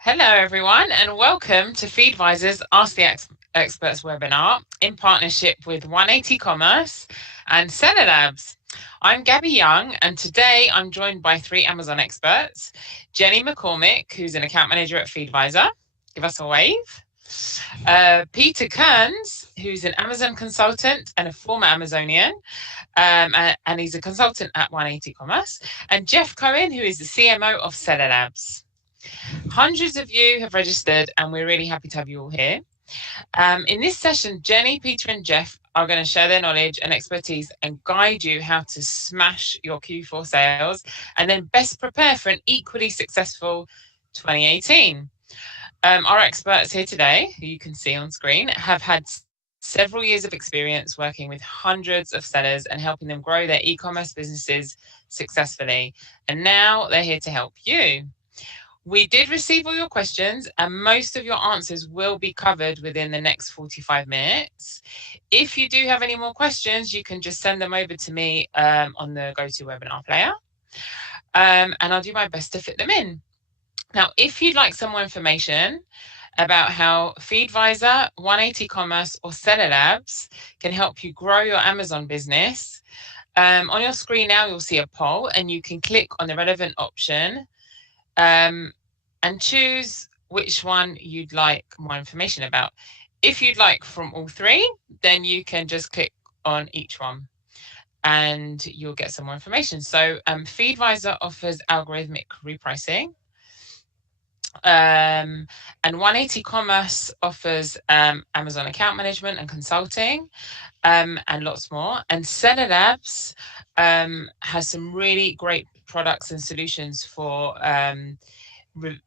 Hello, everyone, and welcome to Feedvisor's Ask the Experts webinar in partnership with 180 Commerce and Seller Labs. I'm Gabby Young, and today I'm joined by three Amazon experts: Jenny McCormick, who's an account manager at Feedvisor. Give us a wave. Peter Kearns, who's an Amazon consultant and a former Amazonian, and he's a consultant at 180 Commerce, and Jeff Cohen, who is the CMO of Seller Labs. Hundreds of you have registered, and we're really happy to have you all here. In this session, Jenny, Peter, and Jeff are going to share their knowledge and expertise and guide you how to smash your Q4 sales and then best prepare for an equally successful 2018. Our experts here today, who you can see on screen, have had several years of experience working with hundreds of sellers and helping them grow their e-commerce businesses successfully. And now they're here to help you. We did receive all your questions, and most of your answers will be covered within the next 45 minutes. If you do have any more questions, you can just send them over to me on the GoToWebinar player, and I'll do my best to fit them in. Now, if you'd like some more information about how Feedvisor, 180 Commerce, or Seller Labs can help you grow your Amazon business, on your screen now you'll see a poll, and you can click on the relevant option and choose which one you'd like more information about. If you'd like from all three, then you can just click on each one and you'll get some more information. So Feedvisor offers algorithmic repricing, and 180 Commerce offers Amazon account management and consulting, and lots more. And Seller Labs has some really great products and solutions for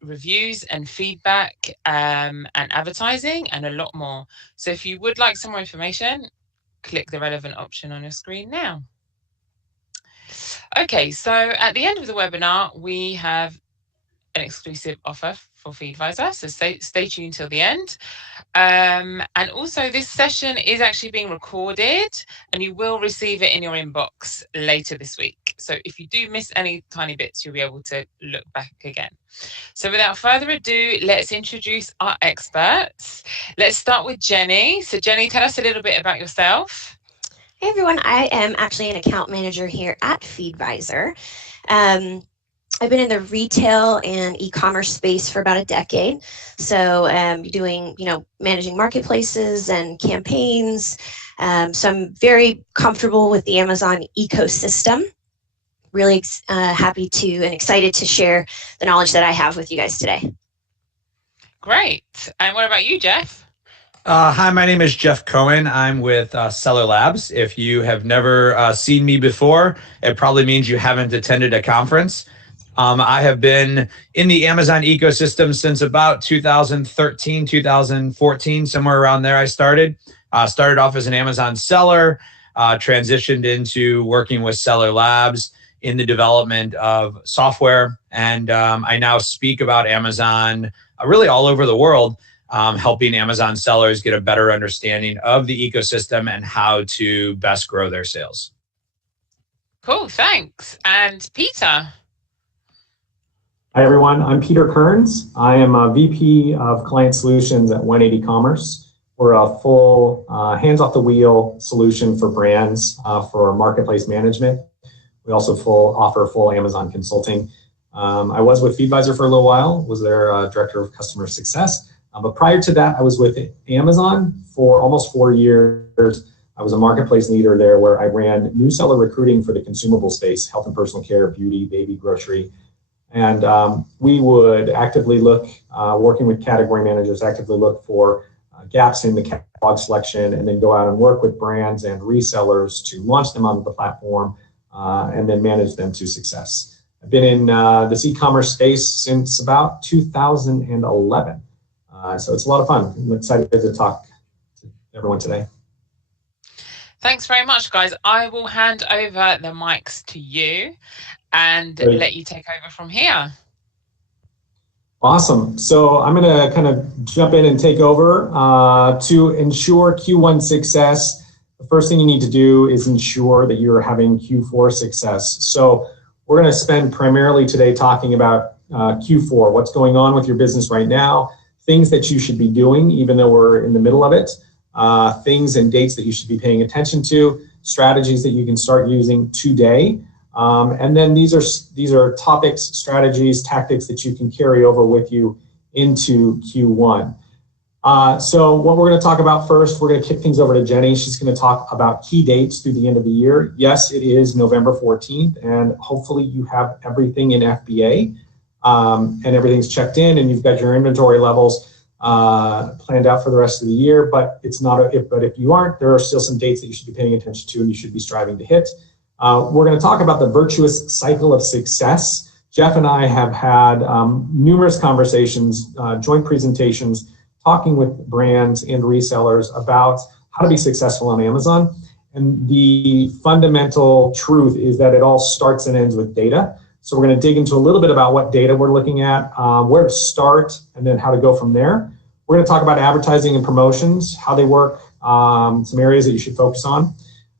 reviews and feedback, and advertising, and a lot more. So if you would like some more information, click the relevant option on your screen now. Okay, so at the end of the webinar, we have an exclusive offer for Feedvisor, so stay tuned till the end. And also, this session is actually being recorded, and you will receive it in your inbox later this week. So if you do miss any tiny bits, you'll be able to look back again. So without further ado, let's introduce our experts. Let's start with Jenny. So Jenny, tell us a little bit about yourself. Hey everyone, I am actually an account manager here at Feedvisor. I've been in the retail and e-commerce space for about a decade. So doing, managing marketplaces and campaigns. So I'm very comfortable with the Amazon ecosystem. Really happy to and excited to share the knowledge that I have with you guys today. Great. And what about you, Jeff? Hi, my name is Jeff Cohen. I'm with Seller Labs. If you have never seen me before, it probably means you haven't attended a conference. I have been in the Amazon ecosystem since about 2013, 2014, somewhere around there I started. Started off as an Amazon seller, transitioned into working with Seller Labs in the development of software. And I now speak about Amazon really all over the world, helping Amazon sellers get a better understanding of the ecosystem and how to best grow their sales. Cool, thanks. And Peter? Hi, everyone. I'm Peter Kearns. I am a VP of Client Solutions at 180 Commerce. We're a full hands-off-the-wheel solution for brands for marketplace management. We also offer full Amazon consulting. I was with Feedvisor for a little while, was their Director of Customer Success. But prior to that, I was with Amazon for almost 4 years. I was a marketplace leader there where I ran new seller recruiting for the consumable space, health and personal care, beauty, baby, grocery. And we would actively look, working with category managers, actively look for gaps in the catalog selection, and then go out and work with brands and resellers to launch them onto the platform and then manage them to success. I've been in this e-commerce space since about 2011. So it's a lot of fun. I'm excited to talk to everyone today. Thanks very much, guys. I will hand over the mics to you and let you take over from here. Awesome. So I'm going to kind of jump in and take over. To ensure Q1 success, the first thing you need to do is ensure that you're having Q4 success. So we're going to spend primarily today talking about Q4, what's going on with your business right now, things that you should be doing even though we're in the middle of it, things and dates that you should be paying attention to, strategies that you can start using today. And then these are topics, strategies, tactics that you can carry over with you into Q1. So what we're going to talk about first, we're going to kick things over to Jenny. She's going to talk about key dates through the end of the year. Yes, it is November 14th, and hopefully you have everything in FBA and everything's checked in, and you've got your inventory levels planned out for the rest of the year. But it's not but if you aren't, there are still some dates that you should be paying attention to and you should be striving to hit. We're going to talk about the virtuous cycle of success. Jeff and I have had numerous conversations, joint presentations, talking with brands and resellers about how to be successful on Amazon. And the fundamental truth is that it all starts and ends with data. So we're going to dig into a little bit about what data we're looking at, where to start, and then how to go from there. We're going to talk about advertising and promotions, how they work, some areas that you should focus on.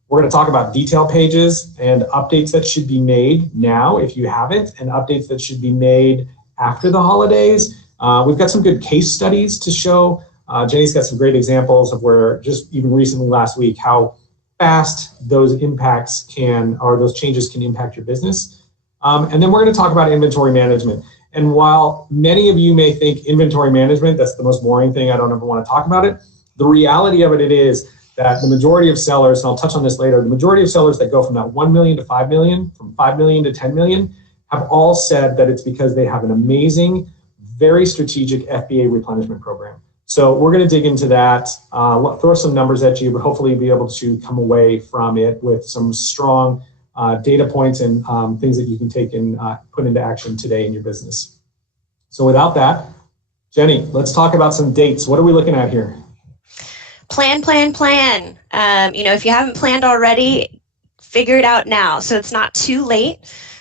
We're going to talk about detail pages and updates that should be made now if you haven't, and updates that should be made after the holidays. We've got some good case studies to show. Jenny's got some great examples of where just even recently last week, how fast those impacts can, or those changes can impact your business. And then we're going to talk about inventory management. And while many of you may think inventory management, that's the most boring thing, I don't ever want to talk about it, the reality of it is that the majority of sellers, and I'll touch on this later, the majority of sellers that go from that 1 million to 5 million, from 5 million to 10 million, have all said that it's because they have an amazing, very strategic FBA replenishment program. So we're going to dig into that, throw some numbers at you, but hopefully be able to come away from it with some strong data points and things that you can take and put into action today in your business. So without that, Jenny, let's talk about some dates. What are we looking at here? Plan. If you haven't planned already, figure it out now. So it's not too late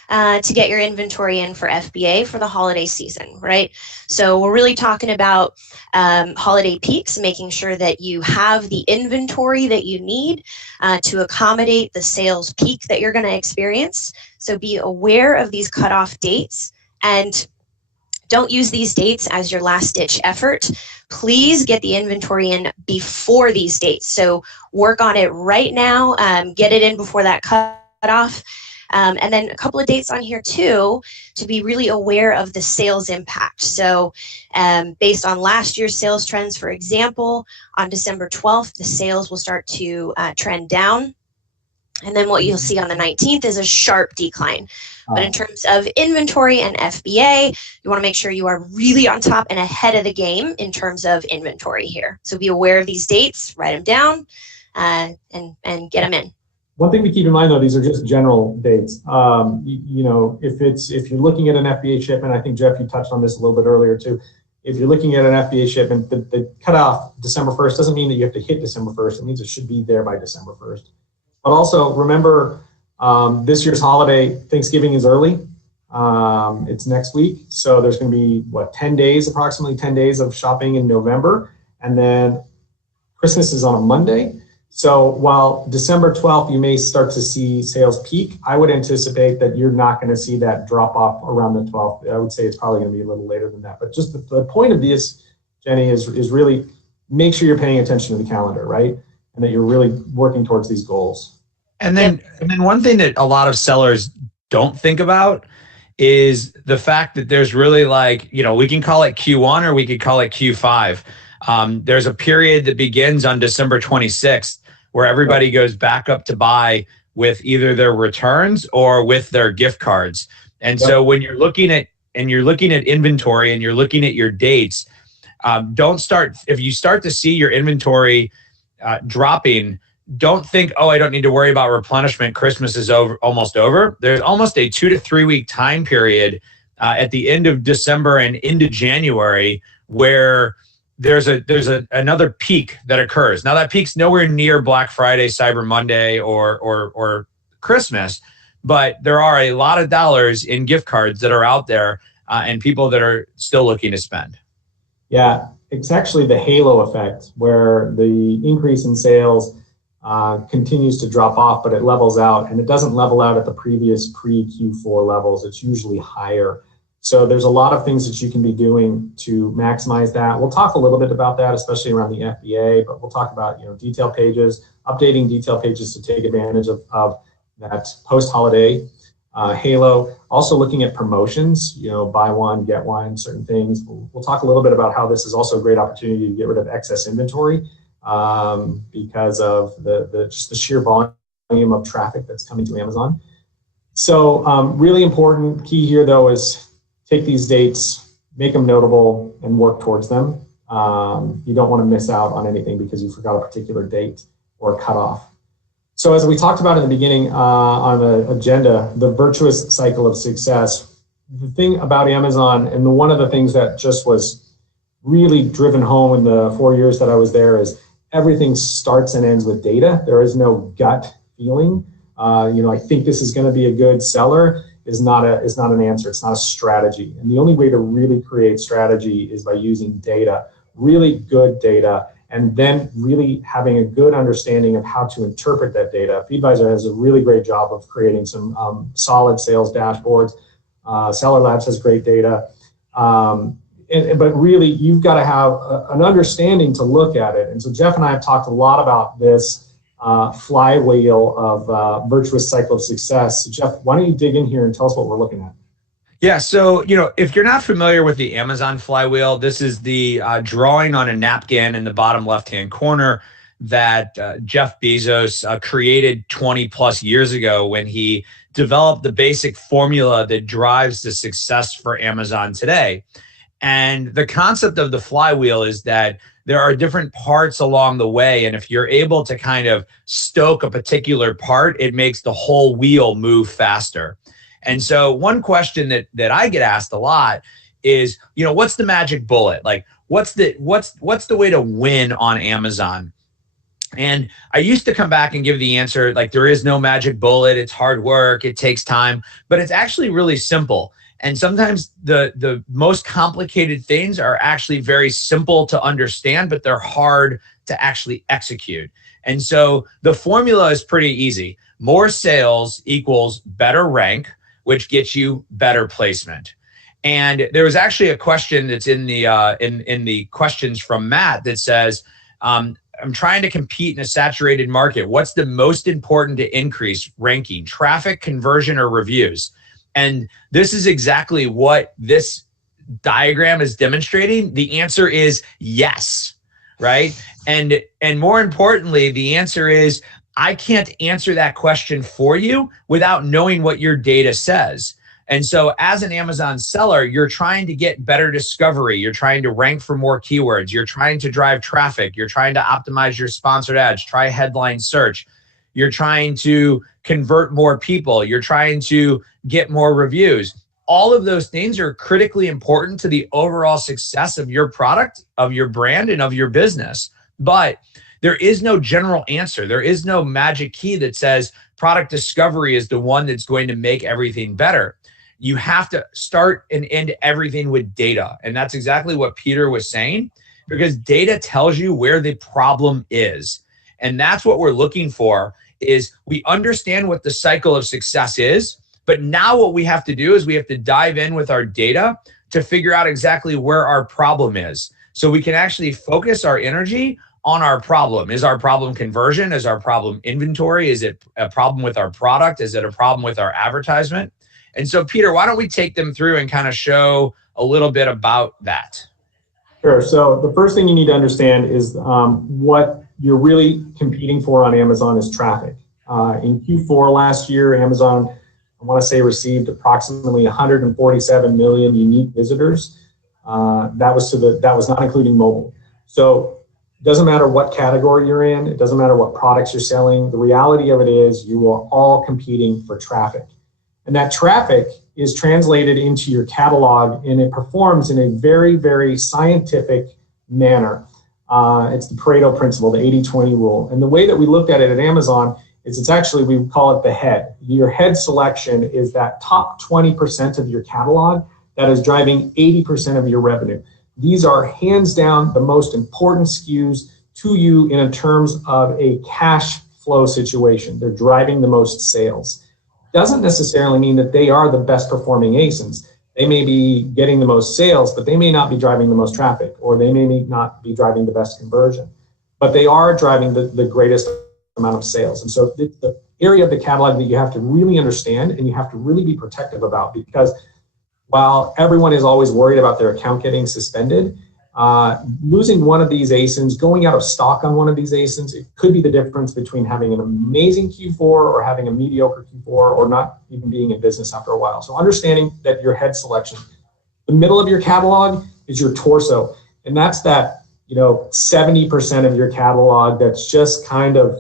to get your inventory in for FBA for the holiday season, right? So we're really talking about holiday peaks, making sure that you have the inventory that you need to accommodate the sales peak that you're going to experience. So be aware of these cutoff dates and don't use these dates as your last ditch effort. Please get the inventory in before these dates. So work on it right now, get it in before that cutoff. And then a couple of dates on here too, to be really aware of the sales impact. So based on last year's sales trends, for example, on December 12th, the sales will start to trend down. And then what you'll see on the 19th is a sharp decline. But in terms of inventory and FBA, you want to make sure you are really on top and ahead of the game in terms of inventory here. So be aware of these dates, write them down, and get them in. One thing to keep in mind, though, these are just general dates. If you're looking at an FBA shipment, I think Jeff, you touched on this a little bit earlier too. If you're looking at an FBA shipment, the cutoff December 1st doesn't mean that you have to hit December 1st. It means it should be there by December 1st. But also remember, this year's holiday, Thanksgiving is early. It's next week. So there's going to be, approximately 10 days of shopping in November. And then Christmas is on a Monday. So while December 12th, you may start to see sales peak, I would anticipate that you're not going to see that drop off around the 12th. I would say it's probably going to be a little later than that. But just the point of this, Jenny, is really make sure you're paying attention to the calendar, right? And that you're really working towards these goals. And then one thing that a lot of sellers don't think about is the fact that there's really we can call it Q1 or we could call it Q5. There's a period that begins on December 26th where everybody goes back up to buy with either their returns or with their gift cards. And so when you're looking at inventory and you're looking at your dates, if you start to see your inventory dropping, don't think, I don't need to worry about replenishment. Christmas is almost over. There's almost a 2 to 3 week time period at the end of December and into January where there's another peak that occurs. Now that peak's nowhere near Black Friday, Cyber Monday, or Christmas, but there are a lot of dollars in gift cards that are out there and people that are still looking to spend. Yeah, it's actually the halo effect where the increase in sales continues to drop off, but it levels out, and it doesn't level out at the previous pre-Q4 levels. It's usually higher. So there's a lot of things that you can be doing to maximize that. We'll talk a little bit about that, especially around the FBA, but we'll talk about, detail pages, updating detail pages to take advantage of that post-holiday halo. Also looking at promotions, buy one, get one, certain things. We'll talk a little bit about how this is also a great opportunity to get rid of excess inventory because of just the sheer volume of traffic that's coming to Amazon. So really important key here, though, is take these dates, make them notable, and work towards them. You don't want to miss out on anything because you forgot a particular date or cutoff. So as we talked about in the beginning on the agenda, the virtuous cycle of success, the thing about Amazon, and one of the things that just was really driven home in the 4 years that I was there, is everything starts and ends with data. There is no gut feeling. I think this is going to be a good seller is not an answer. It's not a strategy. And the only way to really create strategy is by using data, really good data, and then really having a good understanding of how to interpret that data. Feedvisor has a really great job of creating some solid sales dashboards. Seller Labs has great data. But really, you've got to have an understanding to look at it. And so Jeff and I have talked a lot about this flywheel of virtuous cycle of success. So Jeff, why don't you dig in here and tell us what we're looking at? Yeah, so if you're not familiar with the Amazon flywheel, this is the drawing on a napkin in the bottom left-hand corner that Jeff Bezos created 20 plus years ago when he developed the basic formula that drives the success for Amazon today. And the concept of the flywheel is that there are different parts along the way. And if you're able to kind of stoke a particular part, it makes the whole wheel move faster. And so one question that I get asked a lot is, what's the magic bullet? Like, what's the way to win on Amazon? And I used to come back and give the answer, like, there is no magic bullet. It's hard work. It takes time, but it's actually really simple. And sometimes the most complicated things are actually very simple to understand, but they're hard to actually execute. And so the formula is pretty easy. More sales equals better rank, which gets you better placement. And there was actually a question that's in the questions from Matt that says, I'm trying to compete in a saturated market. What's the most important to increase ranking? Traffic, conversion, or reviews? And this is exactly what this diagram is demonstrating. The answer is yes, right? And more importantly, the answer is, I can't answer that question for you without knowing what your data says. And so as an Amazon seller, you're trying to get better discovery. You're trying to rank for more keywords. You're trying to drive traffic. You're trying to optimize your sponsored ads, try headline search. You're trying to convert more people. You're trying to get more reviews. All of those things are critically important to the overall success of your product, of your brand, and of your business. But there is no general answer. There is no magic key that says product discovery is the one that's going to make everything better. You have to start and end everything with data. And that's exactly what Peter was saying, because data tells you where the problem is. And that's what we're looking for, is we understand what the cycle of success is, but now what we have to do is we have to dive in with our data to figure out exactly where our problem is. So we can actually focus our energy on our problem. Is our problem conversion? Is our problem inventory? Is it a problem with our product? Is it a problem with our advertisement? And so, Peter, why don't we take them through and kind of show a little bit about that? Sure. So the first thing you need to understand is what you're really competing for on Amazon is traffic. In Q4 last year, Amazon, I want to say, received approximately 147 million unique visitors. That was not including mobile. So it doesn't matter what category you're in. It doesn't matter what products you're selling. The reality of it is you are all competing for traffic. And that traffic is translated into your catalog, and it performs in a very, very scientific manner. It's the Pareto principle, the 80-20 rule. And the way that we looked at it at Amazon is it's actually, we call it the head. Your head selection is that top 20% of your catalog that is driving 80% of your revenue. These are hands down the most important SKUs to you in terms of a cash flow situation. They're driving the most sales. Doesn't necessarily mean that they are the best performing ASINs. They may be getting the most sales, but they may not be driving the most traffic, or they may not be driving the best conversion, but they are driving the greatest amount of sales. And so the area of the catalog that you have to really understand and you have to really be protective about, because while everyone is always worried about their account getting suspended, losing one of these ASINs, going out of stock on one of these ASINs, it could be the difference between having an amazing Q4 or having a mediocre Q4 or not even being in business after a while. So understanding that your head selection, the middle of your catalog is your torso. And that's that, 70% of your catalog that's just kind of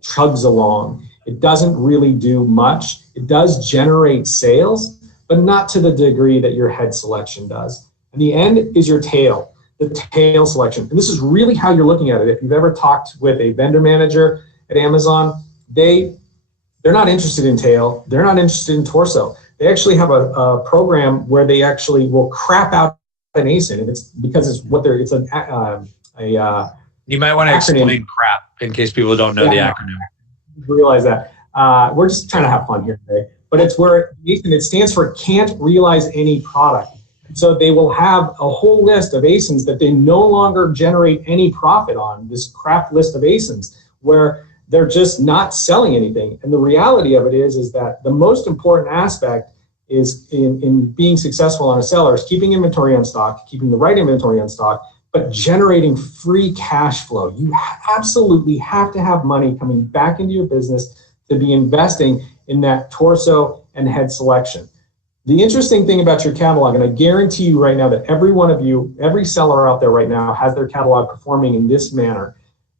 chugs along. It doesn't really do much. It does generate sales, but not to the degree that your head selection does. And the end is your tail, the tail selection. And this is really how you're looking at it. If you've ever talked with a vendor manager at Amazon, they're not interested in tail. They're not interested in torso. They actually have a program where they actually will crap out an ASIN. And it's because it's you might want to explain crap in case people don't know the acronym. Realize that. We're just trying to have fun here today. But it's where it stands for can't realize any product. So they will have a whole list of ASINs that they no longer generate any profit on, this crap list of ASINs, where they're just not selling anything. And the reality of it is that the most important aspect is in being successful on a seller is keeping inventory on stock, keeping the right inventory on stock, but generating free cash flow. You absolutely have to have money coming back into your business to be investing in that torso and head selection. The interesting thing about your catalog, and I guarantee you right now that every one of you, every seller out there right now has their catalog performing in this manner.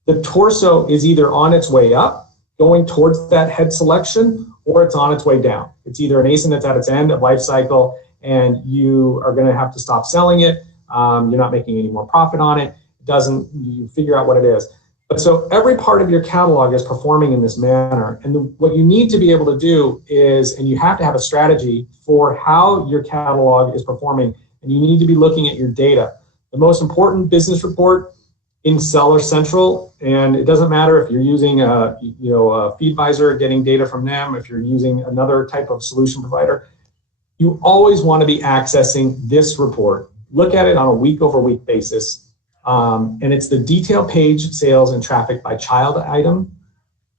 The torso is either on its way up, going towards that head selection, or it's on its way down. It's either an ASIN that's at its end of life cycle and you are going to have to stop selling it. You're not making any more profit on it. You figure out what it is. But so every part of your catalog is performing in this manner. And what you need to be able to do is, and you have to have a strategy for how your catalog is performing, and you need to be looking at your data. The most important business report in Seller Central, and it doesn't matter if you're using a Feedvisor, getting data from them, if you're using another type of solution provider, you always want to be accessing this report. Look at it on a week-over-week basis. And it's the detail page sales and traffic by child item.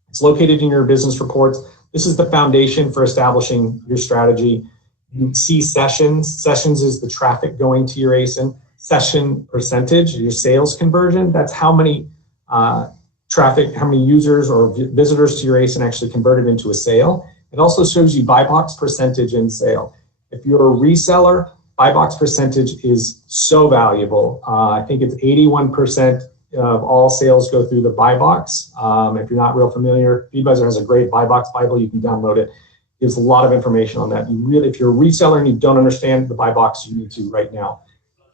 It's located in your business reports. This is the foundation for establishing your strategy. You see sessions. Sessions is the traffic going to your ASIN. Session percentage, your sales conversion. That's how many how many users or visitors to your ASIN actually converted into a sale. It also shows you buy box percentage in sale. If you're a reseller, buy box percentage is so valuable. I think it's 81% of all sales go through the buy box. If you're not real familiar, Feedvisor has a great buy box Bible. You can download it. Gives a lot of information on that. If you're a reseller and you don't understand the buy box, you need to right now.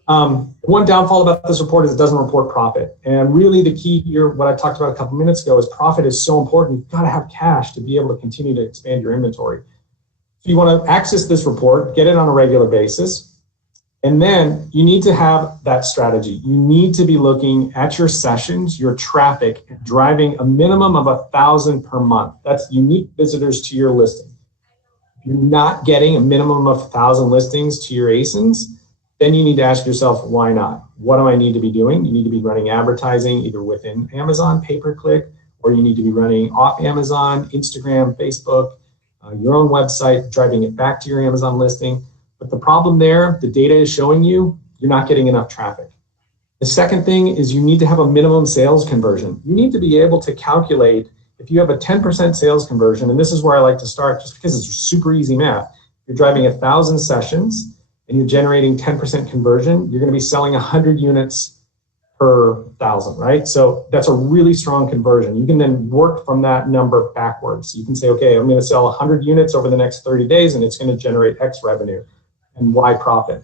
One downfall about this report is it doesn't report profit. And really the key here, what I talked about a couple minutes ago, is profit is so important. You've got to have cash to be able to continue to expand your inventory. If you want to access this report, get it on a regular basis. And then you need to have that strategy. You need to be looking at your sessions, your traffic, driving a minimum of 1,000 per month. That's unique visitors to your listing. If you're not getting a minimum of 1,000 listings to your ASINs, then you need to ask yourself, why not? What do I need to be doing? You need to be running advertising either within Amazon, pay-per-click, or you need to be running off Amazon, Instagram, Facebook, your own website, driving it back to your Amazon listing. But the problem there, the data is showing you, you're not getting enough traffic. The second thing is you need to have a minimum sales conversion. You need to be able to calculate if you have a 10% sales conversion, and this is where I like to start just because it's super easy math. You're driving 1,000 sessions and you're generating 10% conversion, you're going to be selling 100 units per 1,000, right? So that's a really strong conversion. You can then work from that number backwards. You can say, okay, I'm going to sell 100 units over the next 30 days and it's going to generate X revenue and Y profit.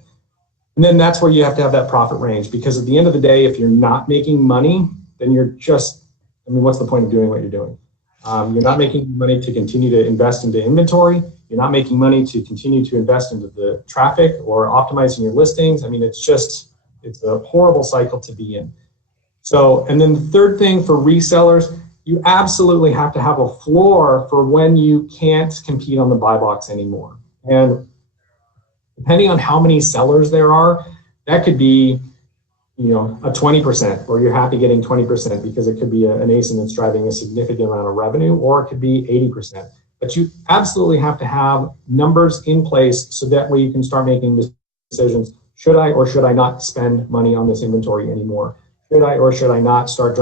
And then that's where you have to have that profit range, because at the end of the day, if you're not making money, then you're just, what's the point of doing what you're doing? You're not making money to continue to invest into inventory. You're not making money to continue to invest into the traffic or optimizing your listings. It's a horrible cycle to be in. So, and then the third thing for resellers, you absolutely have to have a floor for when you can't compete on the buy box anymore. And Depending on how many sellers there are, that could be, a 20%, or you're happy getting 20% because it could be an ASIN that's driving a significant amount of revenue, or it could be 80%. But you absolutely have to have numbers in place so that way you can start making decisions. Should I or should I not spend money on this inventory anymore? Should I or should I not start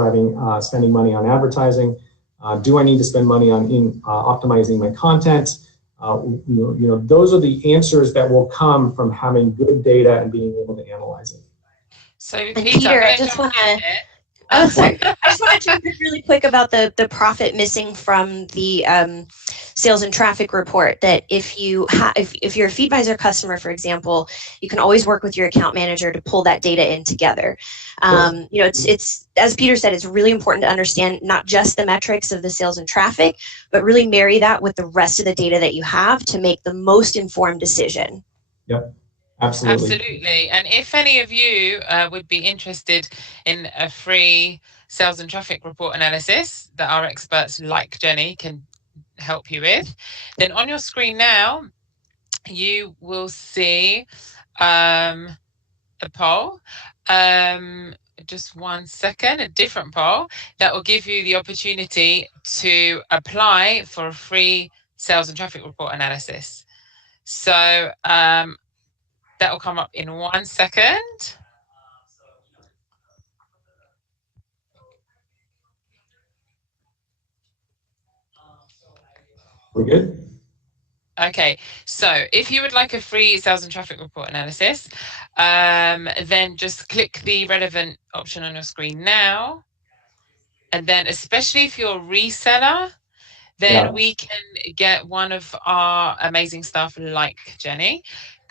spending money on advertising? Do I need to spend money on optimizing my content? Those are the answers that will come from having good data and being able to analyze it. So Peter, I just want to. Oh, sorry. I just want to talk really quick about the profit missing from the sales and traffic report. That if you're a Feedvisor customer, for example, you can always work with your account manager to pull that data in together. It's as Peter said, it's really important to understand not just the metrics of the sales and traffic, but really marry that with the rest of the data that you have to make the most informed decision. Yep. Absolutely. Absolutely. And if any of you would be interested in a free sales and traffic report analysis that our experts like Jenny can help you with, then on your screen now, you will see a poll. Just 1 second, a different poll that will give you the opportunity to apply for a free sales and traffic report analysis. So that will come up in 1 second. We're good? Okay, so if you would like a free sales and traffic report analysis, then just click the relevant option on your screen now. And then especially if you're a reseller, then we can get one of our amazing staff like Jenny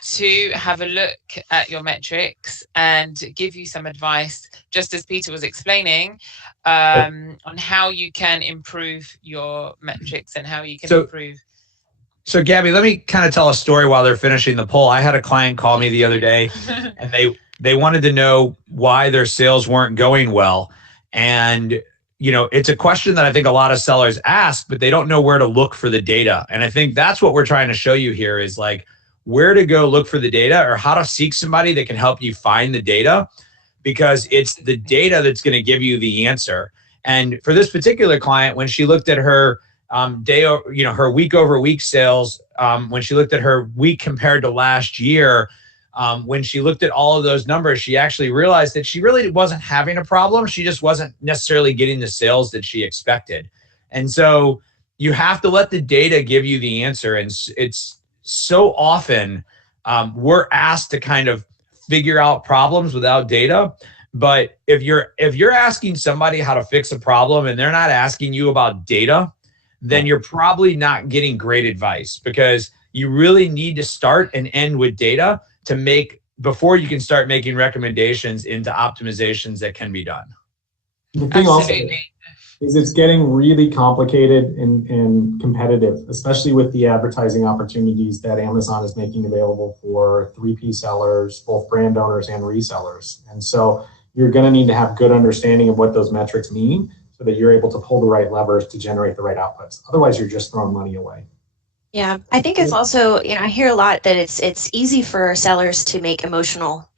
to have a look at your metrics and give you some advice, just as Peter was explaining, on how you can improve your metrics and how you can improve. So Gabby, let me kind of tell a story while they're finishing the poll. I had a client call me the other day and they wanted to know why their sales weren't going well. And it's a question that I think a lot of sellers ask, but they don't know where to look for the data. And I think that's what we're trying to show you here is like where to go look for the data or how to seek somebody that can help you find the data, because it's the data that's going to give you the answer. And for this particular client, when she looked at her her week over week sales, when she looked at her week compared to last year, when she looked at all of those numbers, she actually realized that she really wasn't having a problem. She just wasn't necessarily getting the sales that she expected. And so you have to let the data give you the answer. And it's so often we're asked to kind of figure out problems without data. But if you're asking somebody how to fix a problem and they're not asking you about data, then you're probably not getting great advice, because you really need to start and end with data before you can start making recommendations into optimizations that can be done. The thing also is it's getting really complicated and competitive, especially with the advertising opportunities that Amazon is making available for 3P sellers, both brand owners and resellers. And so you're going to need to have good understanding of what those metrics mean so that you're able to pull the right levers to generate the right outputs. Otherwise, you're just throwing money away. Yeah, I think it's also, I hear a lot that it's easy for sellers to make emotional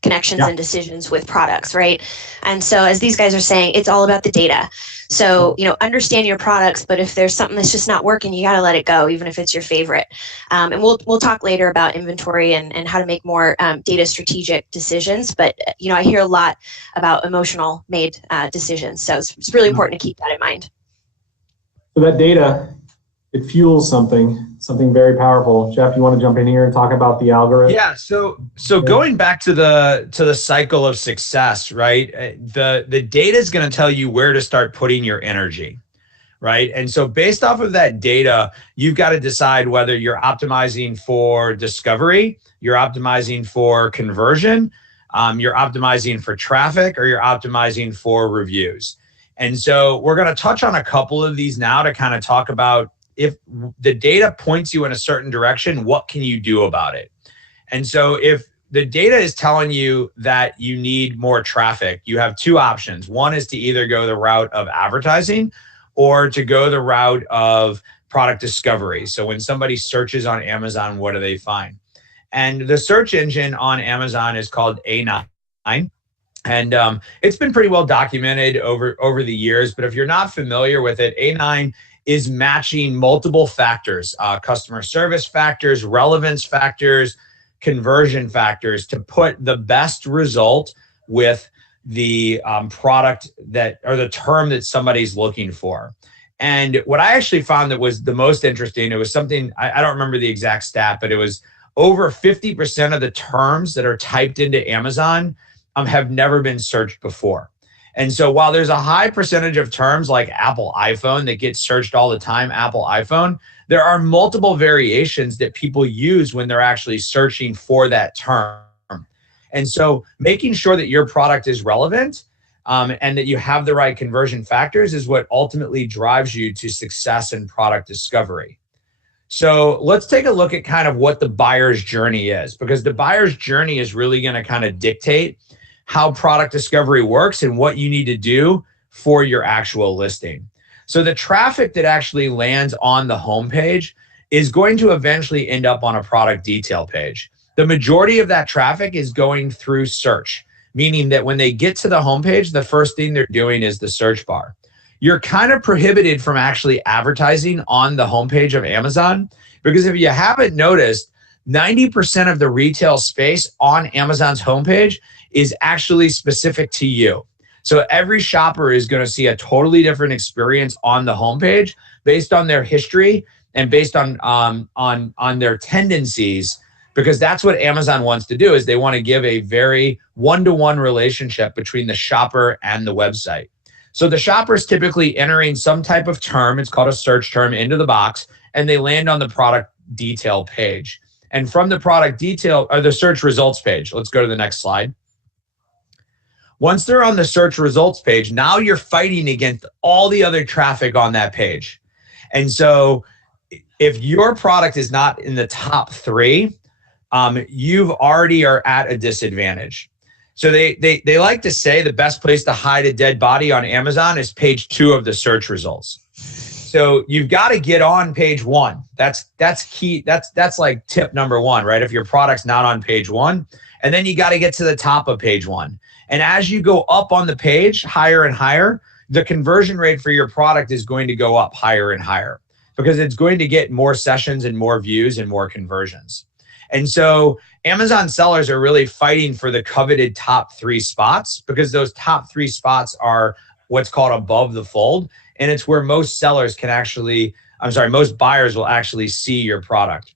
connections and decisions with products, right? And so as these guys are saying, it's all about the data. So, understand your products, but if there's something that's just not working, you got to let it go, even if it's your favorite. And we'll talk later about inventory and how to make more data strategic decisions. But, I hear a lot about emotional made decisions. So it's really important to keep that in mind. So that data, it fuels something very powerful. Jeff, you want to jump in here and talk about the algorithm? Yeah. So going back to the cycle of success, right? The data is going to tell you where to start putting your energy, right? And so based off of that data, you've got to decide whether you're optimizing for discovery, you're optimizing for conversion, you're optimizing for traffic, or you're optimizing for reviews. And so we're going to touch on a couple of these now to kind of talk about, if the data points you in a certain direction, what can you do about it? And so if the data is telling you that you need more traffic, you have two options. One is to either go the route of advertising or to go the route of product discovery. So when somebody searches on Amazon, what do they find? And the search engine on Amazon is called A9. And it's been pretty well documented over the years. But if you're not familiar with it, A9 is matching multiple factors, customer service factors, relevance factors, conversion factors to put the best result with the product that, or the term that somebody's looking for. And what I actually found that was the most interesting, it was something, I don't remember the exact stat, but it was over 50% of the terms that are typed into Amazon have never been searched before. And so while there's a high percentage of terms like Apple iPhone that gets searched all the time, Apple iPhone, there are multiple variations that people use when they're actually searching for that term. And so making sure that your product is relevant and that you have the right conversion factors is what ultimately drives you to success in product discovery. So let's take a look at kind of what the buyer's journey is, because the buyer's journey is really going to kind of dictate how product discovery works and what you need to do for your actual listing. So the traffic that actually lands on the homepage is going to eventually end up on a product detail page. The majority of that traffic is going through search, meaning that when they get to the homepage, the first thing they're doing is the search bar. You're kind of prohibited from actually advertising on the homepage of Amazon, because if you haven't noticed, 90% of the retail space on Amazon's homepage is actually specific to you. So every shopper is going to see a totally different experience on the homepage based on their history and based on their tendencies, because that's what Amazon wants to do, is they want to give a very one-to-one relationship between the shopper and the website. So the shopper is typically entering some type of term, it's called a search term, into the box, and they land on the product detail page. And from the product detail, or the search results page, let's go to the next slide. Once they're on the search results page, now you're fighting against all the other traffic on that page. And so if your product is not in the top 3, you've already are at a disadvantage. So they like to say the best place to hide a dead body on Amazon is page 2 of the search results. So you've got to get on page 1. That's key. That's like tip number 1, right? If your product's not on page 1, and then you got to get to the top of page 1. And as you go up on the page higher and higher, the conversion rate for your product is going to go up higher and higher, because it's going to get more sessions and more views and more conversions. And so Amazon sellers are really fighting for the coveted top 3 spots, because those top 3 spots are what's called above the fold. And it's where most sellers can actually, most buyers will actually see your product.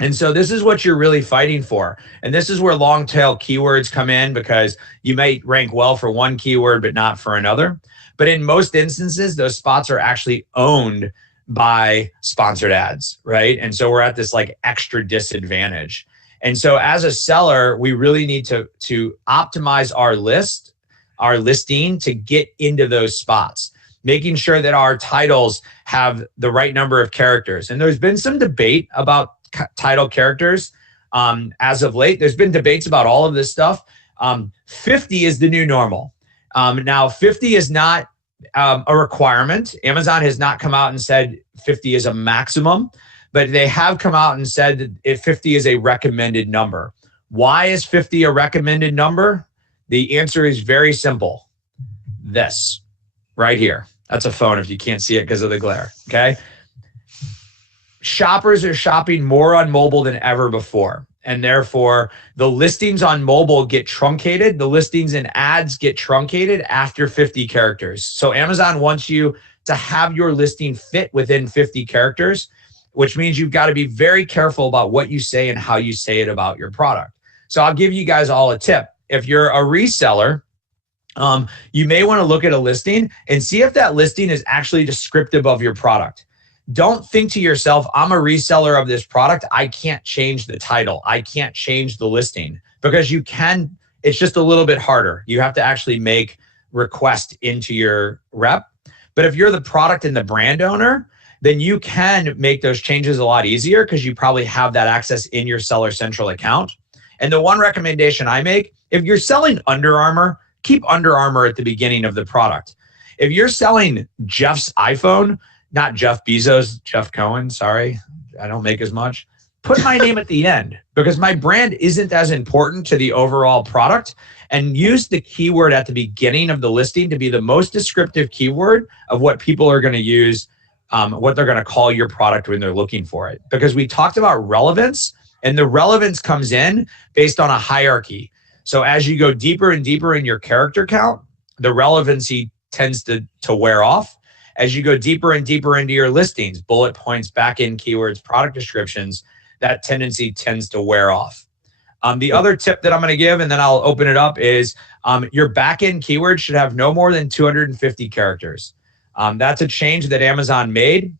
And so this is what you're really fighting for. And this is where long tail keywords come in, because you might rank well for one keyword, but not for another. But in most instances, those spots are actually owned by sponsored ads, right? And so we're at this like extra disadvantage. And so as a seller, we really need to optimize our listing to get into those spots, making sure that our titles have the right number of characters. And there's been some debate about title characters as of late. There's been debates about all of this stuff. 50 is the new normal. Now, 50 is not a requirement. Amazon has not come out and said 50 is a maximum, but they have come out and said that if 50 is a recommended number. Why is 50 a recommended number? The answer is very simple. This right here. That's a phone if you can't see it because of the glare, okay? Shoppers are shopping more on mobile than ever before. And therefore, the listings on mobile get truncated. The listings and ads get truncated after 50 characters. So Amazon wants you to have your listing fit within 50 characters, which means you've got to be very careful about what you say and how you say it about your product. So I'll give you guys all a tip. If you're a reseller, you may want to look at a listing and see if that listing is actually descriptive of your product. Don't think to yourself, I'm a reseller of this product, I can't change the title, I can't change the listing, because you can. It's just a little bit harder. You have to actually make request into your rep. But if you're the product and the brand owner, then you can make those changes a lot easier, because you probably have that access in your Seller Central account. And the one recommendation I make, if you're selling Under Armour, keep Under Armour at the beginning of the product. If you're selling Jeff's iPhone, not Jeff Bezos, Jeff Cohen, sorry, I don't make as much. put my name at the end because my brand isn't as important to the overall product, and use the keyword at the beginning of the listing to be the most descriptive keyword of what people are going to use, what they're going to call your product when they're looking for it. Because we talked about relevance, and the relevance comes in based on a hierarchy. So as you go deeper and deeper in your character count, the relevancy tends to wear off. As you go deeper and deeper into your listings, bullet points, back-end keywords, product descriptions, that tendency tends to wear off. The other tip that I'm going to give, and then I'll open it up, is your back-end keywords should have no more than 250 characters. That's a change that Amazon made.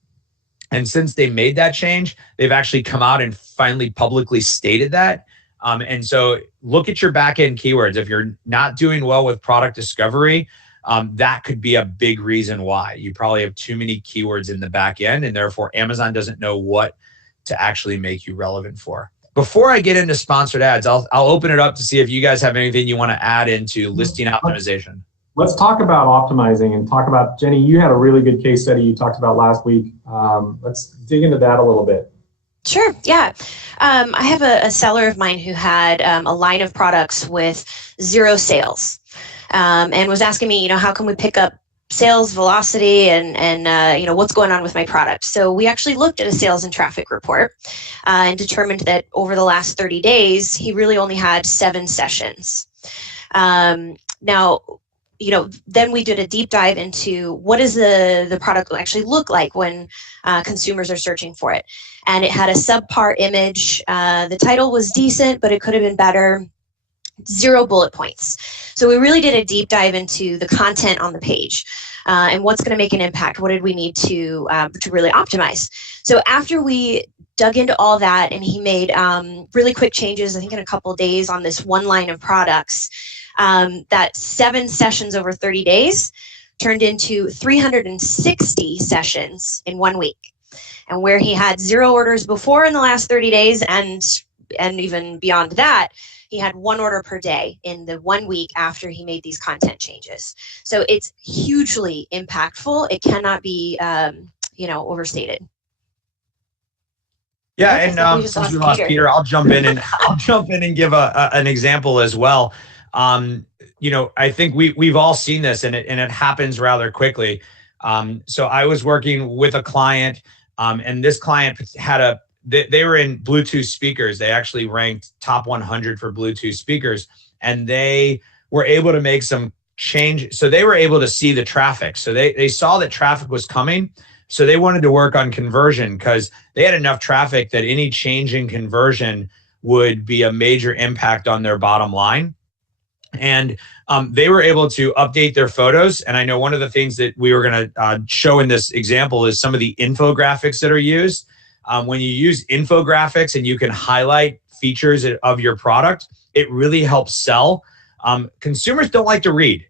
And since they made that change, they've actually come out and finally publicly stated that. And so look at your back-end keywords. If you're not doing well with product discovery, that could be a big reason why. You probably have too many keywords in the back end, and therefore Amazon doesn't know what to actually make you relevant for. Before I get into sponsored ads, I'll open it up to see if you guys have anything you want to add into listing optimization. Let's talk about optimizing and talk about, Jenny, you had a really good case study you talked about last week. Let's dig into that a little bit. Sure. Yeah. I have a seller of mine who had a line of products with 0 sales, and was asking me, how can we pick up sales velocity and what's going on with my product. So we actually looked at a sales and traffic report and determined that over the last 30 days, he really only had 7 sessions. Now, then we did a deep dive into what does the product actually look like when consumers are searching for it. And it had a subpar image. The title was decent, but it could have been better. 0 bullet points. So we really did a deep dive into the content on the page and what's going to make an impact. What did we need to really optimize? So after we dug into all that, and he made really quick changes, I think in a couple of days on this one line of products, that 7 sessions over 30 days turned into 360 sessions in 1 week. And where he had 0 orders before in the last 30 days and even beyond that, he had 1 order per day in the 1 week after he made these content changes. So it's hugely impactful. It cannot be, overstated. Yeah, and since we lost Peter, I'll jump in and give an example as well. I think we've all seen this, and it happens rather quickly. So I was working with a client, and this client had they were in Bluetooth speakers. They actually ranked top 100 for Bluetooth speakers, and they were able to make some change. So they were able to see the traffic. So they saw that traffic was coming. So they wanted to work on conversion because they had enough traffic that any change in conversion would be a major impact on their bottom line. And they were able to update their photos. And I know one of the things that we were going to show in this example is some of the infographics that are used. When you use infographics and you can highlight features of your product, it really helps sell. Consumers don't like to read.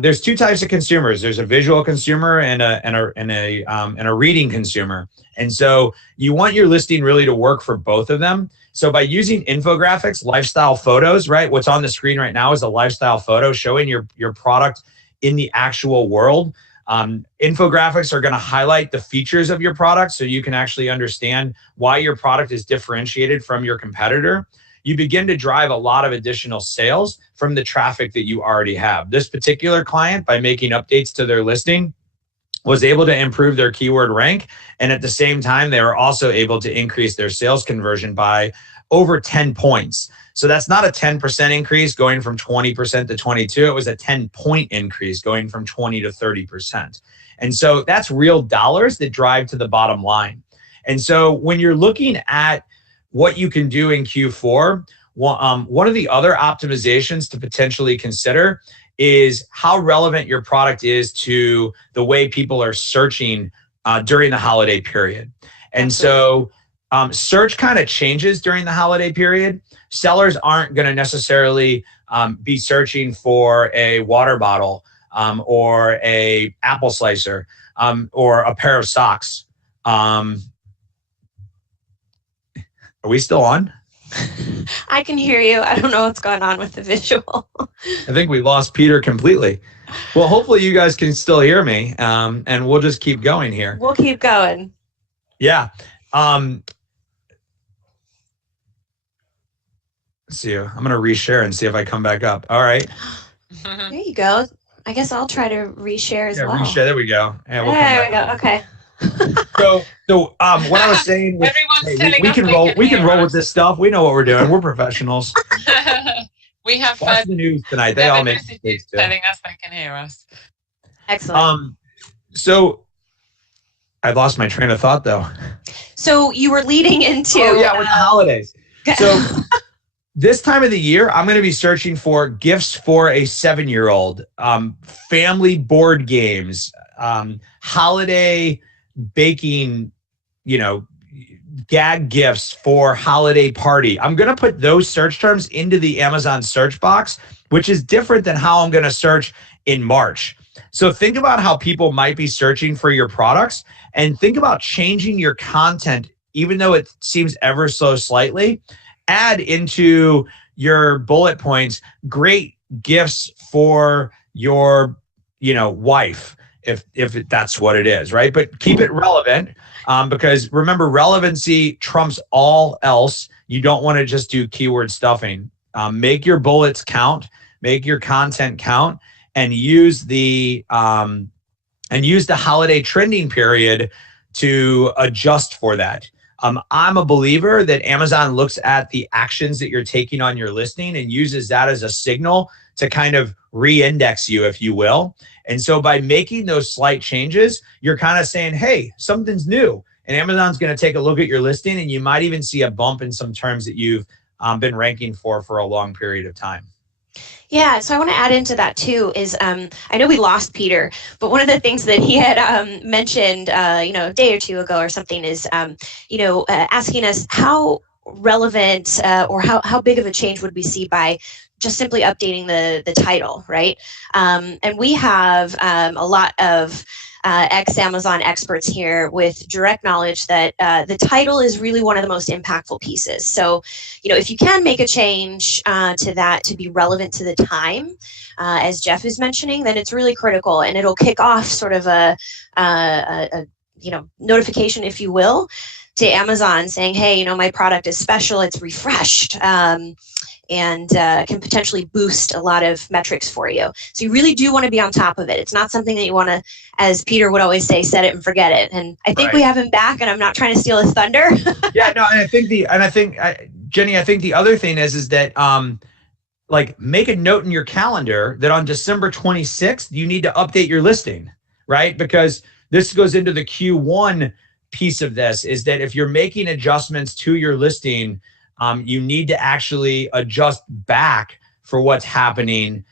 There's 2 types of consumers. There's a visual consumer and a reading consumer. And so you want your listing really to work for both of them. So by using infographics, lifestyle photos, right? What's on the screen right now is a lifestyle photo showing your product in the actual world. Infographics are going to highlight the features of your product so you can actually understand why your product is differentiated from your competitor. You begin to drive a lot of additional sales from the traffic that you already have. This particular client, by making updates to their listing, was able to improve their keyword rank. And at the same time, they were also able to increase their sales conversion by over 10 points. So that's not a 10% increase going from 20% to 22. It was a 10-point increase going from 20 to 30%. And so that's real dollars that drive to the bottom line. And so when you're looking at what you can do in Q4, one of the other optimizations to potentially consider is how relevant your product is to the way people are searching during the holiday period. And so search kind of changes during the holiday period. Sellers aren't going to necessarily be searching for a water bottle or a apple slicer or a pair of socks. Are we still on? I can hear you. I don't know what's going on with the visual. I think we lost Peter completely. Well, hopefully you guys can still hear me, and we'll just keep going here. We'll keep going. Yeah. Let's see. I'm going to reshare and see if I come back up. All right. There you go. I guess I'll try to reshare as well. Reshare. There we go. Yeah, we'll there we go. Okay. So what I was saying was, we can roll with this stuff. We know what we're doing. We're professionals. We have Watch the news tonight. They all make mistakes too. Telling us they can hear us. Excellent. So I lost my train of thought though. So you were leading into with the holidays. So this time of the year, I'm going to be searching for gifts for a 7-year-old, family board games, holiday baking, gag gifts for holiday party. I'm going to put those search terms into the Amazon search box, which is different than how I'm going to search in March. So think about how people might be searching for your products, and think about changing your content, even though it seems ever so slightly. Add into your bullet points great gifts for your, wife, if that's what it is, right? But keep it relevant, because remember, relevancy trumps all else. You don't want to just do keyword stuffing. Make your bullets count, make your content count, and use the holiday trending period to adjust for that. I'm a believer that Amazon looks at the actions that you're taking on your listing and uses that as a signal to kind of re-index you, if you will. And so by making those slight changes, you're kind of saying, hey, something's new. And Amazon's going to take a look at your listing, and you might even see a bump in some terms that you've been ranking for a long period of time. Yeah, so I want to add into that too is I know we lost Peter, but one of the things that he had mentioned, a day or two ago or something is, asking us how relevant or how big of a change would we see by just simply updating the title, right? And we have a lot of ex-Amazon experts here with direct knowledge that the title is really one of the most impactful pieces. So, if you can make a change to that to be relevant to the time, as Jeff is mentioning, then it's really critical, and it'll kick off sort of a notification, if you will, to Amazon saying, hey, my product is special, it's refreshed. And can potentially boost a lot of metrics for you. So you really do want to be on top of it. It's not something that you want to, as Peter would always say, set it and forget it. And I think we have him back, and I'm not trying to steal his thunder. Yeah, no, and I think Jenny, I think the other thing is that make a note in your calendar that on December 26th, you need to update your listing, right? Because this goes into the Q1 piece of this, is that if you're making adjustments to your listing, you need to actually adjust back for what's happening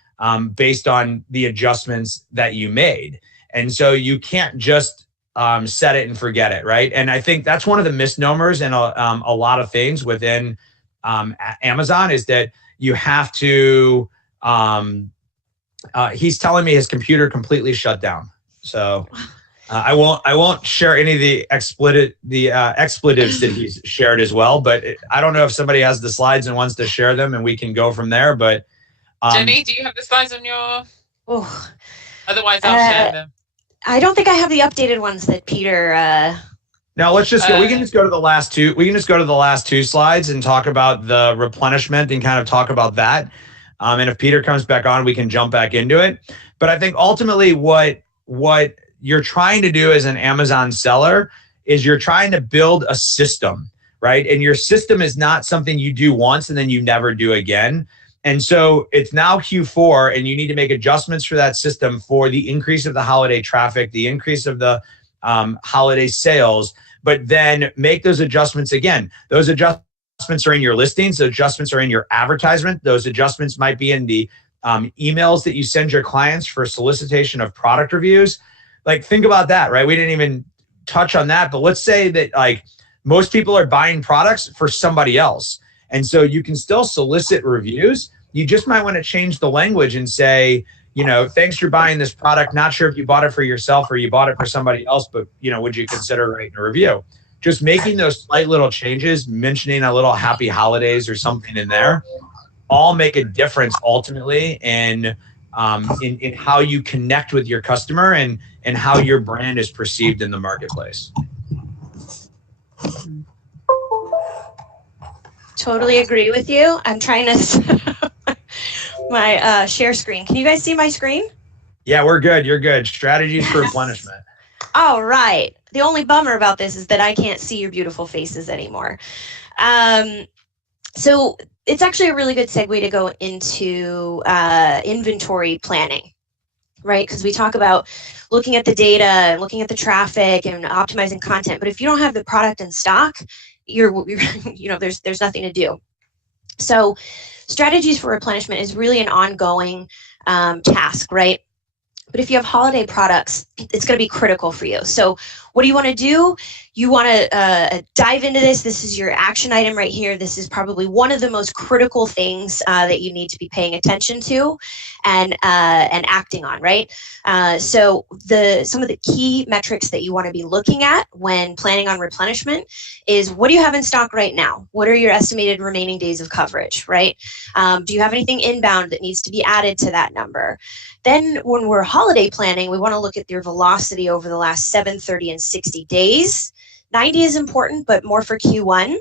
based on the adjustments that you made. And so you can't just set it and forget it, right? And I think that's one of the misnomers in a lot of things within Amazon is that you have to, he's telling me his computer completely shut down. So I won't share any of the expletives that he's shared as well, but I don't know if somebody has the slides and wants to share them, and we can go from there. But Jenny, do you have the slides on your? Oh, otherwise I'll share them. I don't think I have the updated ones that Peter. Now let's just go. We can just go to the last two. We can just go to the last two slides and talk about the replenishment and kind of talk about that. And if Peter comes back on, we can jump back into it. But I think ultimately what you're trying to do as an Amazon seller is you're trying to build a system, right? And your system is not something you do once and then you never do again. And so it's now Q4, and you need to make adjustments for that system for the increase of the holiday traffic, the increase of the holiday sales, but then make those adjustments again. Those adjustments are in your listings. Those adjustments are in your advertisement. Those adjustments might be in the emails that you send your clients for solicitation of product reviews. Think about that, right? We didn't even touch on that, but let's say that most people are buying products for somebody else. And so you can still solicit reviews. You just might want to change the language and say, thanks for buying this product. Not sure if you bought it for yourself or you bought it for somebody else, but would you consider writing a review? Just making those slight little changes, mentioning a little happy holidays or something in there, all make a difference ultimately in how you connect with your customer and how your brand is perceived in the marketplace. totally agree with you. I'm trying to my share screen. Can you guys see my screen? Yeah, we're good. You're good. Strategies for replenishment. All right. The only bummer about this is that I can't see your beautiful faces anymore. So it's actually a really good segue to go into inventory planning, right? Because we talk about looking at the data and looking at the traffic and optimizing content. But if you don't have the product in stock, you're there's nothing to do. So strategies for replenishment is really an ongoing task, right? But if you have holiday products, it's going to be critical for you. So what do you want to do? You want to dive into this. This is your action item right here. This is probably one of the most critical things that you need to be paying attention to and acting on, right? So some of the key metrics that you want to be looking at when planning on replenishment is, what do you have in stock right now? What are your estimated remaining days of coverage, right? Do you have anything inbound that needs to be added to that number? Then when we're holiday planning, we want to look at your velocity over the last 7, 30, and 60 days. 90 is important, but more for Q1.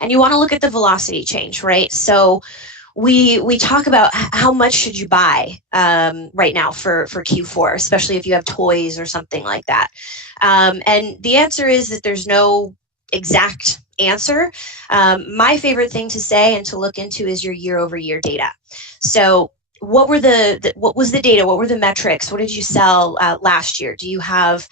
And you want to look at the velocity change, right? So we talk about how much should you buy right now for Q4, especially if you have toys or something like that. And the answer is that there's no exact answer. My favorite thing to say and to look into is your year-over-year data. So what was the data? What were the metrics? What did you sell last year? Do you have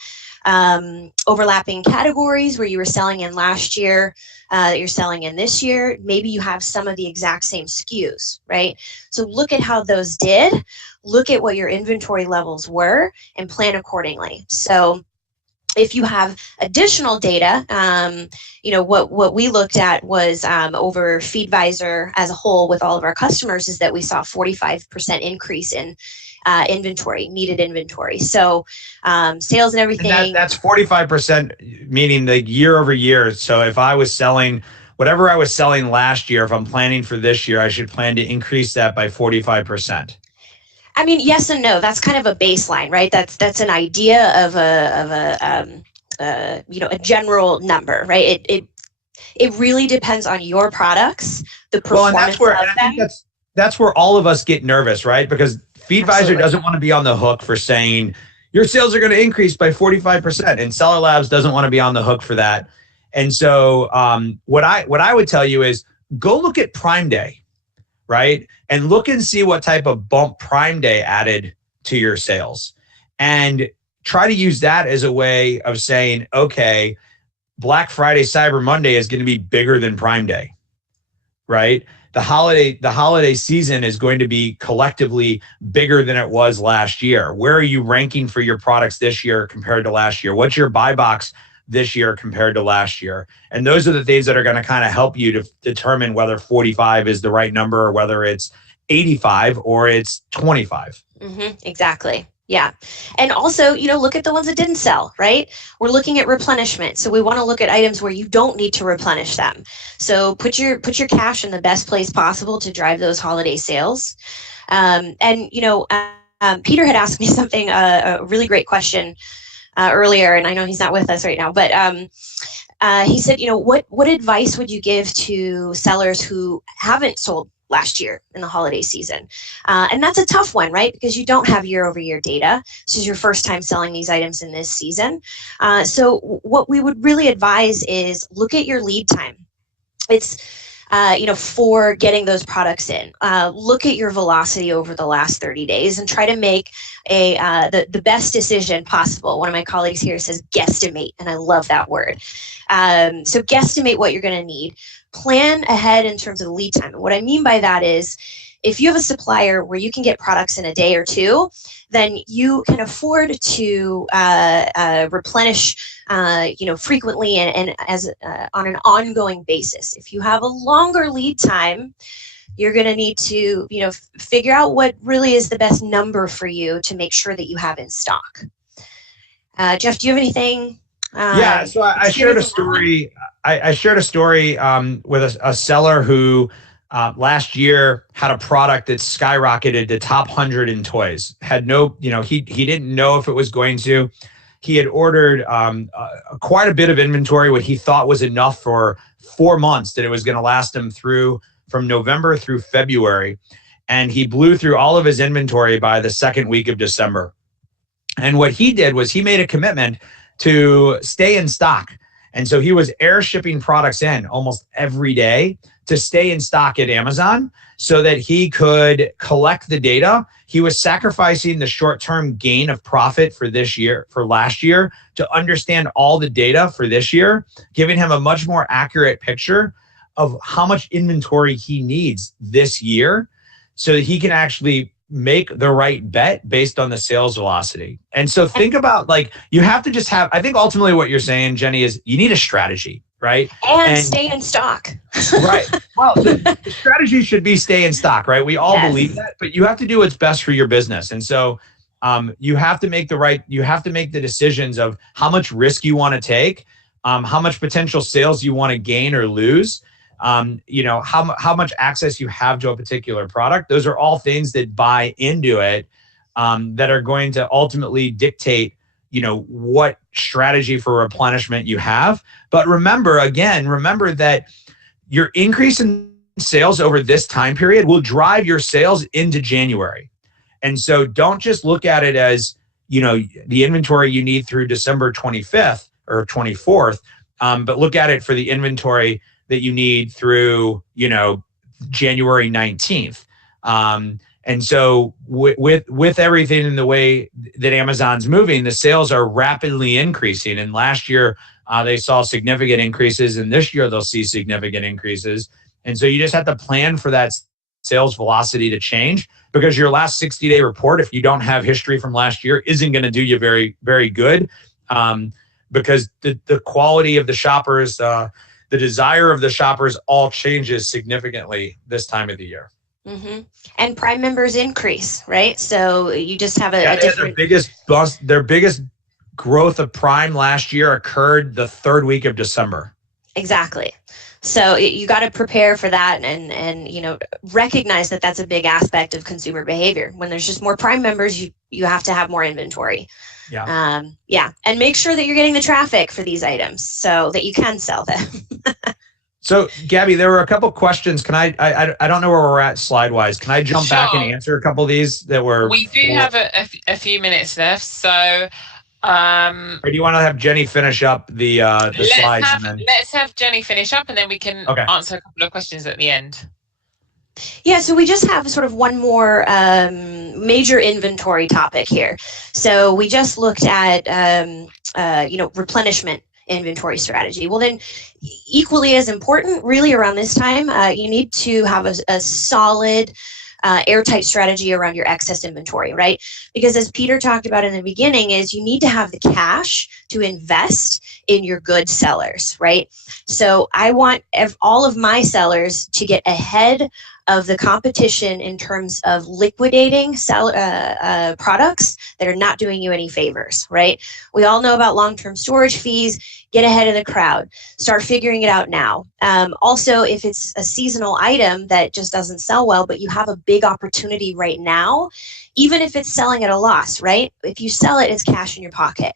overlapping categories where you were selling in last year that you're selling in this year? Maybe you have some of the exact same SKUs, right? So look at how those did, look at what your inventory levels were, and plan accordingly. So if you have additional data, what we looked at was over Feedvisor as a whole with all of our customers is that we saw 45% increase in needed inventory. So sales and everything. And that's 45%, meaning like year over year. So if I was selling whatever I was selling last year, if I'm planning for this year, I should plan to increase that by 45%. I mean, yes and no. That's kind of a baseline, right? That's an idea of a general number, right? It really depends on your products, the performance of them. I think that's where all of us get nervous, right? Because Feedvisor doesn't want to be on the hook for saying your sales are going to increase by 45%, and Seller Labs doesn't want to be on the hook for that. And so, what I would tell you is go look at Prime Day, right? And look and see what type of bump Prime Day added to your sales. And try to use that as a way of saying, okay, Black Friday, Cyber Monday is going to be bigger than Prime Day, right? The holiday season is going to be collectively bigger than it was last year. Where are you ranking for your products this year compared to last year? What's your buy box this year compared to last year? And those are the things that are going to kind of help you to determine whether 45 is the right number or whether it's 85 or it's 25. Exactly. Yeah. And also, look at the ones that didn't sell, right? We're looking at replenishment. So we want to look at items where you don't need to replenish them. So put your cash in the best place possible to drive those holiday sales. Peter had asked me something, a really great question earlier, and I know he's not with us right now, but he said, what advice would you give to sellers who haven't sold last year in the holiday season? And that's a tough one, right? Because you don't have year-over-year data. This is your first time selling these items in this season. So what we would really advise is look at your lead time. It's for getting those products in. Look at your velocity over the last 30 days and try to make the best decision possible. One of my colleagues here says guesstimate, and I love that word. So guesstimate what you're going to need. Plan ahead in terms of lead time. And what I mean by that is if you have a supplier where you can get products in a day or two, then you can afford to replenish frequently and as on an ongoing basis. If you have a longer lead time, you're going to need to figure out what really is the best number for you to make sure that you have in stock. Jeff, do you have anything? Yeah, so I shared a story. I shared a story with a seller who last year had a product that skyrocketed to top 100 in toys. Had no, he didn't know if it was going to. he had ordered quite a bit of inventory, what he thought was enough for 4 months, that it was going to last him through from November through February. And he blew through all of his inventory by the second week of December. And what he did was he made a commitment to stay in stock. And so he was air shipping products in almost every day to stay in stock at Amazon so that he could collect the data. He was sacrificing the short-term gain of profit for this year, for last year, to understand all the data for this year, giving him a much more accurate picture of how much inventory he needs this year so that he can actually make the right bet based on the sales velocity. And so think about, like, you have to just have, I think ultimately what you're saying, Jenny, is you need a strategy, right? And stay in stock. Right. Well, the strategy should be stay in stock, right? We all believe that, but you have to do what's best for your business. And so you have to make the decisions of how much risk you want to take, how much potential sales you want to gain or lose. How much access you have to a particular product. Those are all things that buy into it, that are going to ultimately dictate, what strategy for replenishment you have. But remember that your increase in sales over this time period will drive your sales into January. And so don't just look at it as, the inventory you need through December 25th or 24th, but look at it for the inventory that you need through, January 19th. And so with everything in the way that Amazon's moving, the sales are rapidly increasing. And last year they saw significant increases, and this year they'll see significant increases. And so you just have to plan for that sales velocity to change, because your last 60-day report, if you don't have history from last year, isn't going to do you very, very good, because the quality of the shoppers, the desire of the shoppers all changes significantly this time of the year. Mm-hmm. And Prime members increase, right? So you just have a different... Their biggest growth of Prime last year occurred the third week of December. Exactly. So you got to prepare for that and recognize that that's a big aspect of consumer behavior. When there's just more Prime members, you have to have more inventory. Yeah. And make sure that you're getting the traffic for these items so that you can sell them. So, Gabby, there were a couple questions. Can I don't know where we're at slide-wise. Can I jump back and answer a couple of these that were... We do have a few minutes left. So, or do you want to have Jenny finish up the slides? Let's have Jenny finish up, and then we can answer a couple of questions at the end. Yeah, so we just have sort of one more major inventory topic here. So we just looked at, replenishment inventory strategy. Well, then equally as important, really around this time, you need to have a solid airtight strategy around your excess inventory, right? Because as Peter talked about in the beginning, is you need to have the cash to invest in your good sellers, right? So I want all of my sellers to get ahead of the competition in terms of liquidating products that are not doing you any favors, right? We all know about long-term storage fees. Get ahead of the crowd. Start figuring it out now. Also, if it's a seasonal item that just doesn't sell well, but you have a big opportunity right now, even if it's selling at a loss, right? If you sell it, it's cash in your pocket.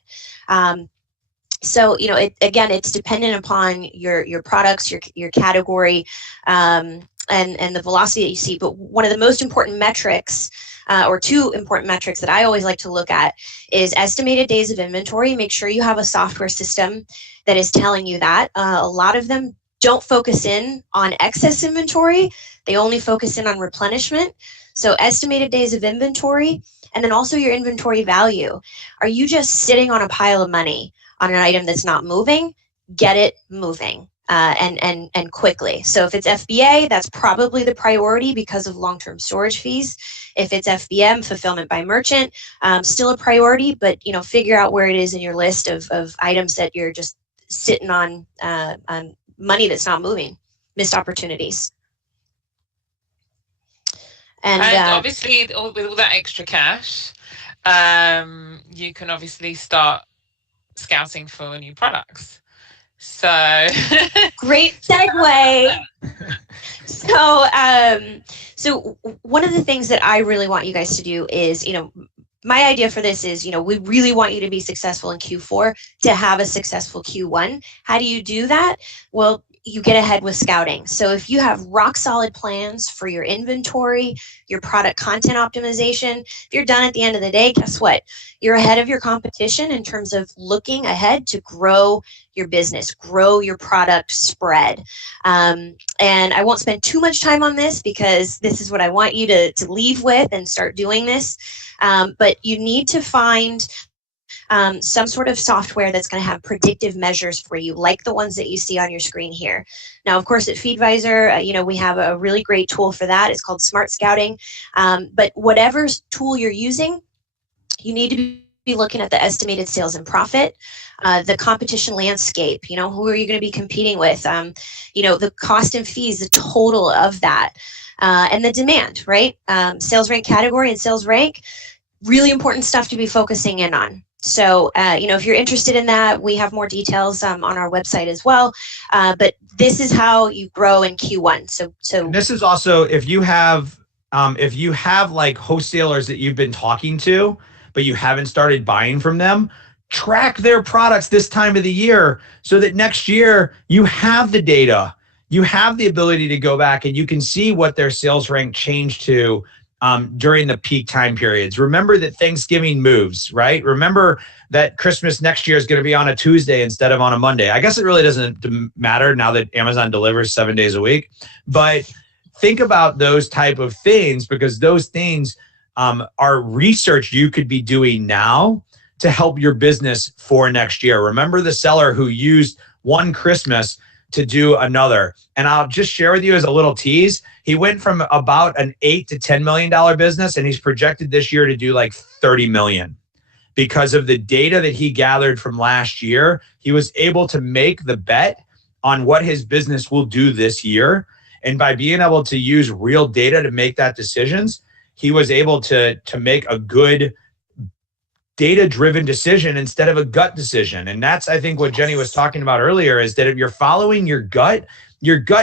So, it's dependent upon your products, your category, and the velocity that you see. But one of the most important metrics, or two important metrics that I always like to look at, is estimated days of inventory. Make sure you have a software system that is telling you that. A lot of them don't focus in on excess inventory. They only focus in on replenishment. So estimated days of inventory, and then also your inventory value. Are you just sitting on a pile of money on an item that's not moving? Get it moving. And quickly. So if it's FBA, that's probably the priority because of long-term storage fees. If it's FBM, fulfillment by merchant, still a priority, but figure out where it is in your list of items that you're just sitting on money that's not moving, missed opportunities. And obviously, with all that extra cash, you can obviously start scouting for new products. So great segue. So one of the things that I really want you guys to do is, my idea for this is, we really want you to be successful in Q4 to have a successful Q1. How do you do that? Well, you get ahead with scouting. So if you have rock solid plans for your inventory, your product content optimization, if you're done at the end of the day, guess what? You're ahead of your competition in terms of looking ahead to grow your business, grow your product spread. And I won't spend too much time on this because this is what I want you to leave with and start doing this. But you need to find some sort of software that's going to have predictive measures for you, like the ones that you see on your screen here. Now, of course, at Feedvisor, we have a really great tool for that. It's called Smart Scouting. But whatever tool you're using, you need to be looking at the estimated sales and profit, the competition landscape, who are you going to be competing with, the cost and fees, the total of that, and the demand, right? Sales rank category and sales rank, really important stuff to be focusing in on. So, if you're interested in that, we have more details on our website as well. But this is how you grow in Q1. So and this is also if you have like wholesalers that you've been talking to, but you haven't started buying from them, track their products this time of the year so that next year you have the data, you have the ability to go back and you can see what their sales rank changed to during the peak time periods. Remember that Thanksgiving moves, right? Remember that Christmas next year is going to be on a Tuesday instead of on a Monday. I guess it really doesn't matter now that Amazon delivers 7 days a week, but think about those type of things because those things are research you could be doing now to help your business for next year. Remember the seller who used one Christmas to do another. And I'll just share with you as a little tease, he went from about an $8 to $10 million business, and he's projected this year to do like 30 million. Because of the data that he gathered from last year, he was able to make the bet on what his business will do this year. And by being able to use real data to make that decisions, he was able to make a good data-driven decision instead of a gut decision. And that's, I think, what Jenny was talking about earlier, is that if you're following your gut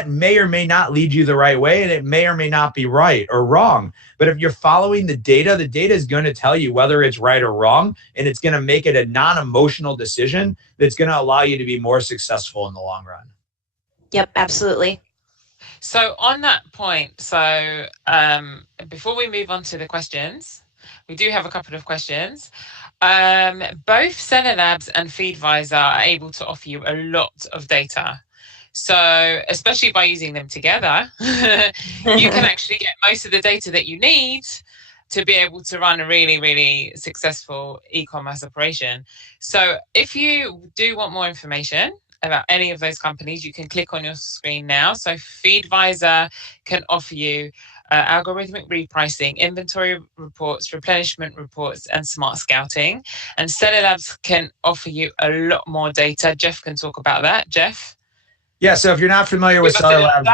may or may not lead you the right way, and it may or may not be right or wrong. But if you're following the data is going to tell you whether it's right or wrong, and it's going to make it a non-emotional decision that's going to allow you to be more successful in the long run. Yep, absolutely. So on that point, before we move on to the questions, we do have a couple of questions. Both Seller Labs and Feedvisor are able to offer you a lot of data. So especially by using them together, you can actually get most of the data that you need to be able to run a really, really successful e-commerce operation. So if you do want more information about any of those companies, you can click on your screen now. So Feedvisor can offer you algorithmic repricing, inventory reports, replenishment reports, and smart scouting. And Seller Labs can offer you a lot more data. Jeff can talk about that. Jeff? Yeah, so if you're not familiar with Seller Labs,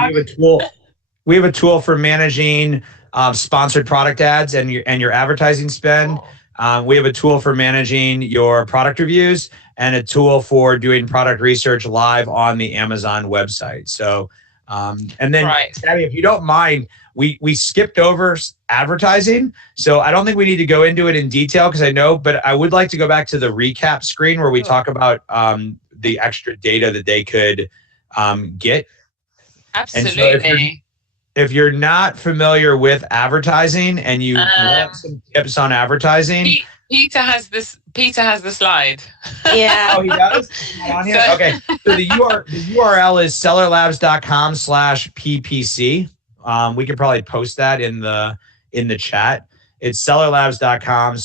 we have a tool for managing sponsored product ads and your advertising spend. We have a tool for managing your product reviews and a tool for doing product research live on the Amazon website. So, and then, Gabby, if you don't mind, we skipped over advertising. So I don't think we need to go into it in detail because I know, but I would like to go back to the recap screen where we talk about the extra data that they could get. Absolutely. So if you're not familiar with advertising and you want some tips on advertising, Peter has the slide. Yeah. Oh, he does? On here? Okay. So the URL is sellerlabs.com/PPC. We could probably post that in the chat. It's sellerlabs.com/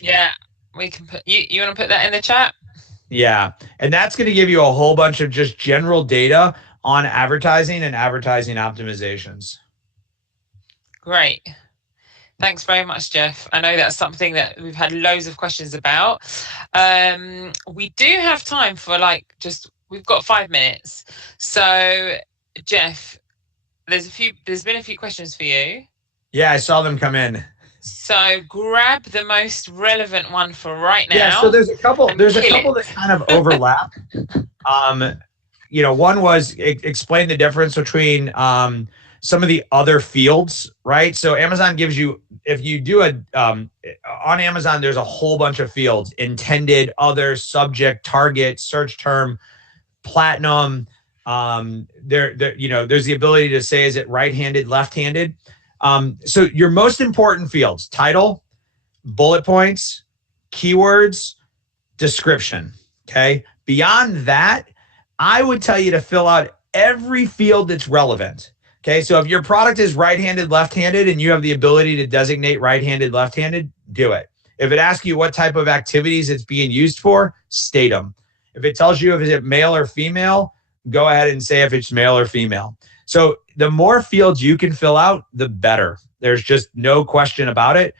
Yeah, we can put you want to put that in the chat? Yeah. And that's going to give you a whole bunch of just general data on advertising and advertising optimizations. Great. Thanks very much, Jeff. I know that's something that we've had loads of questions about. We do have time for we've got 5 minutes. So, Jeff, there's been a few questions for you. Yeah, I saw them come in. So grab the most relevant one for right now. Yeah, so there's a couple that kind of overlap. One was explain the difference between some of the other fields, right? So Amazon gives you, if you do on Amazon, there's a whole bunch of fields: intended, other, subject, target, search term, platinum. There's the ability to say, is it right-handed, left-handed? So your most important fields: title, bullet points, keywords, description. Okay. Beyond that, I would tell you to fill out every field that's relevant. Okay. So if your product is right-handed, left-handed, and you have the ability to designate right-handed, left-handed, do it. If it asks you what type of activities it's being used for, state them. If it tells you if it's male or female, go ahead and say if it's male or female. So the more fields you can fill out, the better. There's just no question about it.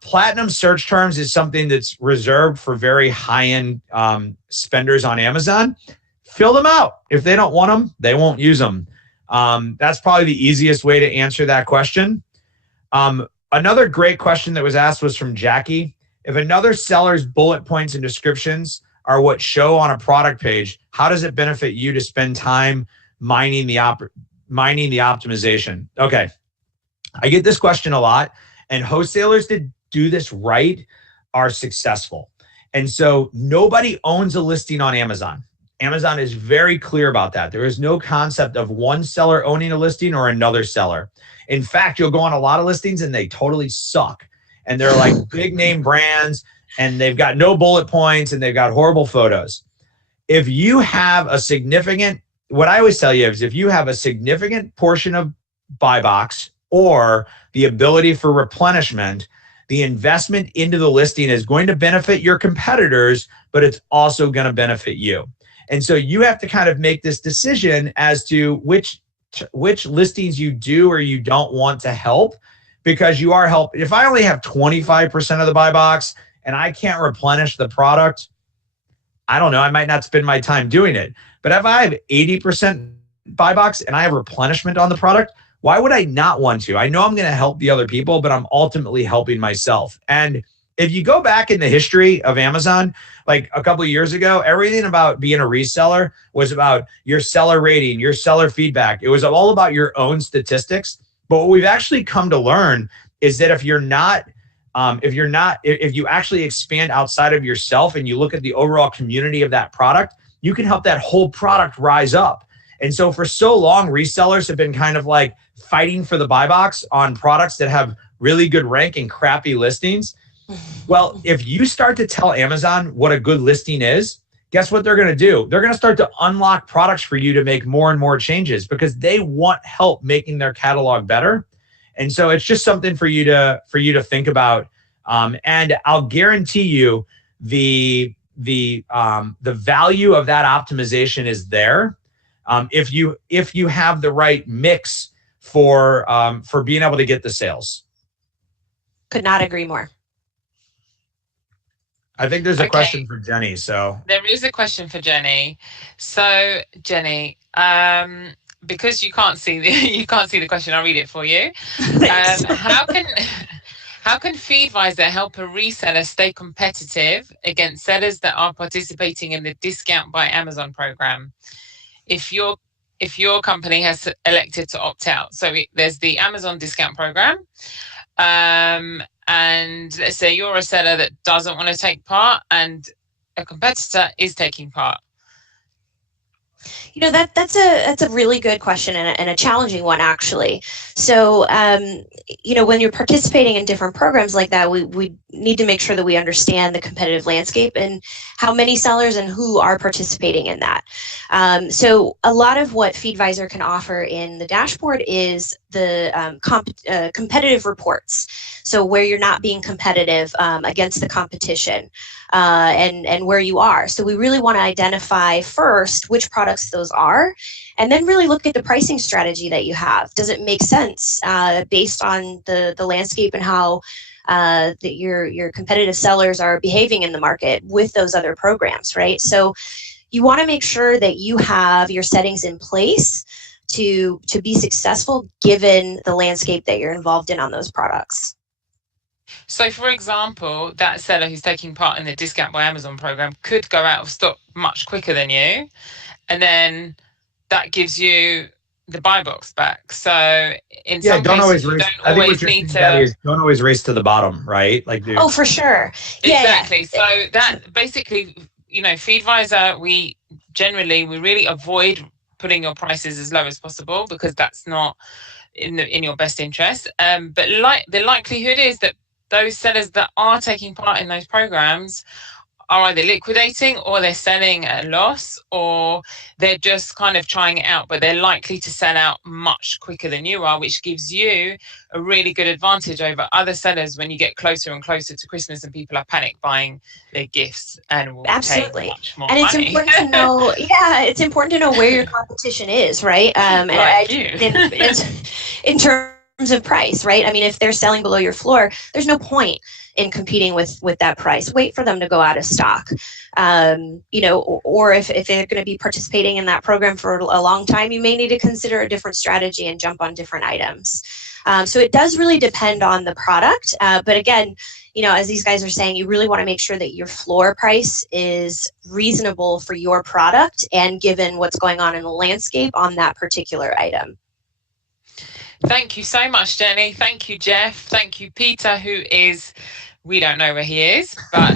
Platinum search terms is something that's reserved for very high-end spenders on Amazon. Fill them out. If they don't want them, they won't use them. That's probably the easiest way to answer that question. Another great question that was asked was from Jackie. If another seller's bullet points and descriptions are what show on a product page, how does it benefit you to spend time mining the optimization? Okay, I get this question a lot, and wholesalers that do this right are successful. And so nobody owns a listing on Amazon. Amazon is very clear about that. There is no concept of one seller owning a listing or another seller. In fact, you'll go on a lot of listings and they totally suck. And they're like big name brands, and they've got no bullet points, and they've got horrible photos. If you have a significant, what I always tell you is, if you have a significant portion of buy box or the ability for replenishment, the investment into the listing is going to benefit your competitors, but it's also going to benefit you. And so you have to kind of make this decision as to which listings you do or you don't want to help, because you are helping. If I only have 25% of the buy box and I can't replenish the product, I don't know, I might not spend my time doing it. But if I have 80% buy box and I have replenishment on the product, why would I not want to? I know I'm going to help the other people, but I'm ultimately helping myself. And if you go back in the history of Amazon, like a couple of years ago, everything about being a reseller was about your seller rating, your seller feedback. It was all about your own statistics. But what we've actually come to learn is that if you actually expand outside of yourself and you look at the overall community of that product, you can help that whole product rise up. And so for so long, resellers have been kind of like fighting for the buy box on products that have really good rank and crappy listings. Well, if you start to tell Amazon what a good listing is, guess what they're going to do? They're going to start to unlock products for you to make more and more changes, because they want help making their catalog better. And so it's just something for you to think about. And I'll guarantee you the value of that optimization is there. If you have the right mix for being able to get the sales. Could not agree more. I think there's a question for Jenny. So there is a question for Jenny. So Jenny, because you can't see the question, I'll read it for you. How can Feedvisor help a reseller stay competitive against sellers that are participating in the Discount by Amazon program? If your company has elected to opt out, so there's the Amazon discount program. And let's say you're a seller that doesn't want to take part and a competitor is taking part. You know, that's a really good question and a challenging one, actually. So, when you're participating in different programs like that, we need to make sure that we understand the competitive landscape and how many sellers and who are participating in that. So a lot of what Feedvisor can offer in the dashboard is the competitive reports. So where you're not being competitive against the competition. And where you are. So we really want to identify first which products those are, and then really look at the pricing strategy that you have. Does it make sense based on the landscape and how your competitive sellers are behaving in the market with those other programs, right? So you want to make sure that you have your settings in place to be successful given the landscape that you're involved in on those products. So, for example, that seller who's taking part in the Discount by Amazon program could go out of stock much quicker than you. And then that gives you the buy box back. So in Yeah, some don't cases, always you race. don't I think what always you're need saying, Gabby, to. is don't always race to the bottom, right? Like, dude. Oh, for sure. Yeah, Exactly. yeah. So that basically, Feedvisor, we really avoid putting your prices as low as possible, because that's not in your best interest. But like the likelihood is that those sellers that are taking part in those programs are either liquidating, or they're selling at a loss, or they're just kind of trying it out, but they're likely to sell out much quicker than you are, which gives you a really good advantage over other sellers when you get closer and closer to Christmas and people are panic buying their gifts and will pay Absolutely. much more And it's money. important to know, yeah, it's important to know where your competition is, right? And Like you. in terms of price, right? I mean, if they're selling below your floor, there's no point in competing with that price. Wait for them to go out of stock. Or if they're going to be participating in that program for a long time, you may need to consider a different strategy and jump on different items. So it does really depend on the product. But again, as these guys are saying, you really want to make sure that your floor price is reasonable for your product and given what's going on in the landscape on that particular item. Thank you so much, Jenny. Thank you, Jeff. Thank you, Peter, we don't know where he is, but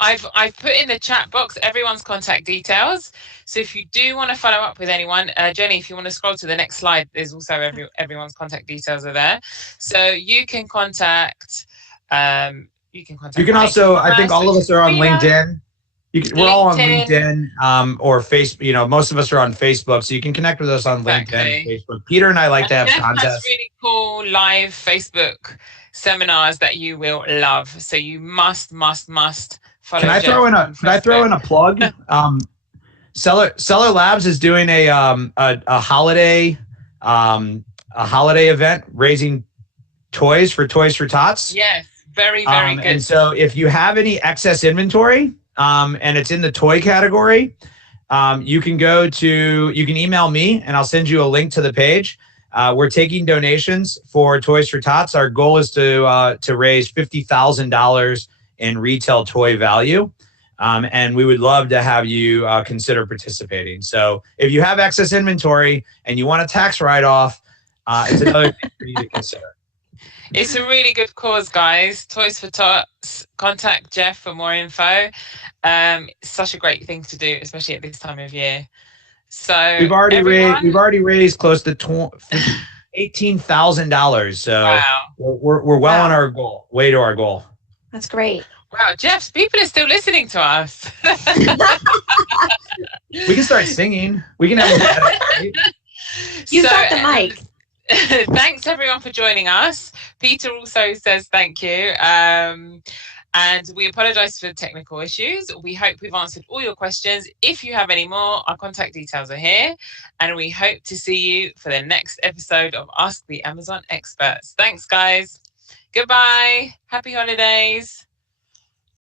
I've put in the chat box everyone's contact details. So if you do want to follow up with anyone, Jenny, if you want to scroll to the next slide, there's also everyone's contact details are there. So you can contact. You can Also, I think all of us are on LinkedIn. We're all on LinkedIn or Facebook. Most of us are on Facebook, so you can connect with us on LinkedIn and Facebook. Peter and I like to have contests. Has really cool live Facebook seminars that you will love. So you must follow. Can I throw in a plug? Seller Labs is doing a holiday event raising toys for Tots. Yes, very good. And so if you have any excess inventory, and it's in the toy category, you can email me and I'll send you a link to the page. We're taking donations for Toys for Tots. Our goal is to raise $50,000 in retail toy value. And we would love to have you consider participating. So if you have excess inventory and you want a tax write-off, it's another thing for you to consider. It's a really good cause, guys. Toys for Tots. Contact Jeff for more info. It's such a great thing to do, especially at this time of year. So we've already raised close to $18,000. So wow. we're well on our goal, way to our goal. That's great. Wow, Jeff, people are still listening to us. We can start singing. We can have You've got the mic. Thanks everyone for joining us. Peter also says thank you. And we apologize for the technical issues. We hope we've answered all your questions. If you have any more, our contact details are here. And we hope to see you for the next episode of Ask the Amazon Experts. Thanks, guys. Goodbye. Happy holidays.